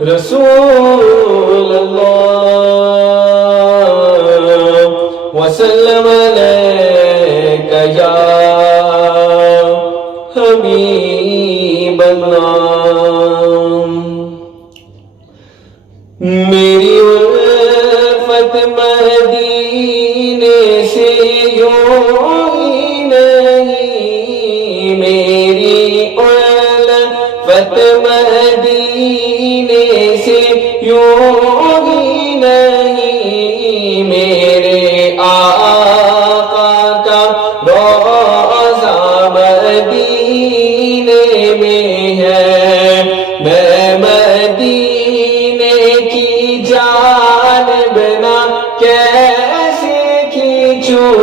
رسول اللہ وسلم علیک یا حبیب اللہ۔ میری الفت مدینے سے یوں ہی نہیں، میری الفت مدینے سے یوں ہی نہیں، میرے آقا کا روضہ مدینے میں ہے، میں مدینے کی جانب نہ کیسے کھینچوں،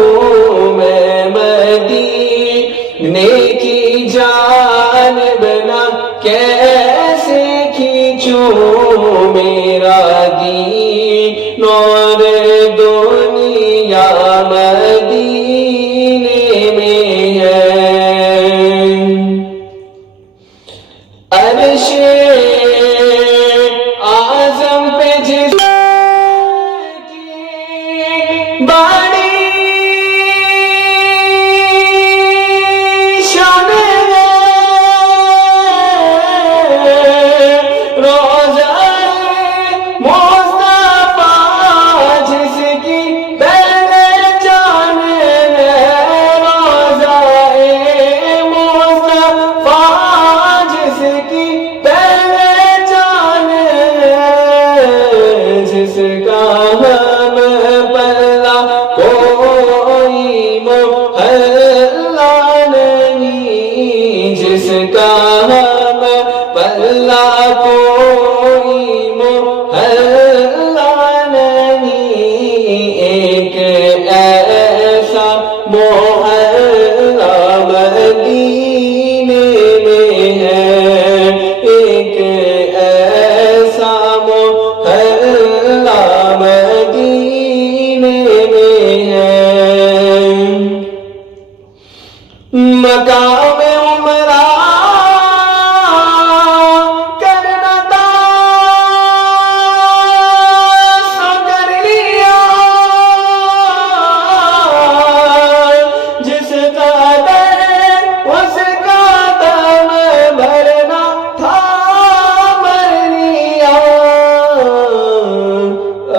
میں مدینے کی جانب نہ کیسے کھینچوں، میرا دین اور دنیا مدینے میں ہے۔ عرش اعظم پہ جس کی بڑی شان ہے، روضہ مصطفیٰ جس کی پہچان ہے، روضہ مصطفیٰ جس کی پہچان ہے، جس کا ہم پلہ کوئی محلہ نہیں، جس کا ہم پلہ کوئی محلہ نہیں، ایک ایسا محلہ مدینے میں ہے، ایک ایسا محلہ مدینے میں ہے۔ مقام عمرہ کرنا تھا سو کر لیا، جس قدر اس کا دم بھرنا تھا بھر لیا،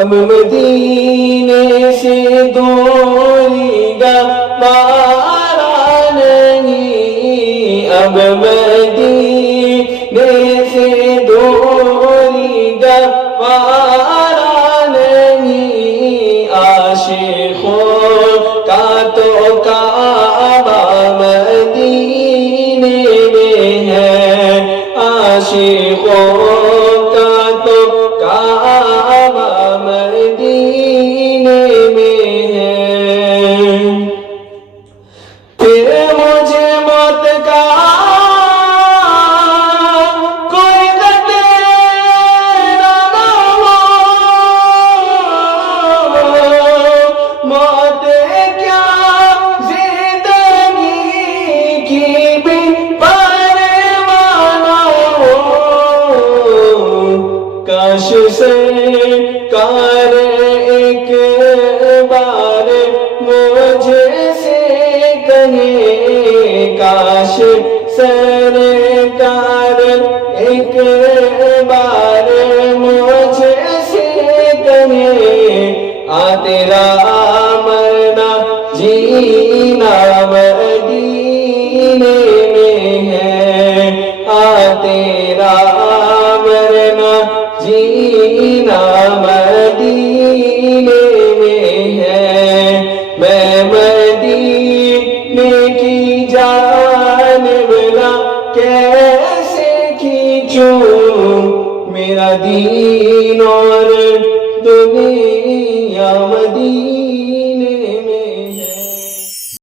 اب مدینے سے دوری گوارا نہیں، اب مدینے سے دوری گوارا نہیں، عاشقوں کا تو کعبہ مدینے میں ہے، عاشقوں کا تو کعبہ مدینے میں ہے۔ پھر مجھے موت کا کوئی خطرہ نہ ہو، موت کیا زندگی کی بھی پرواہ نہ ہو، کاش سرکار ایک بار مجھے سے کہے، کاش سرکار ایک بار مجھے سے کہے، آ تیرا مرنا جینا مدینے میں ہے، آ تیرا مرنا جینا مدینے میں ہے، میں مدینے کی جانب نہ کیسے کھینچوں، میرا دین اور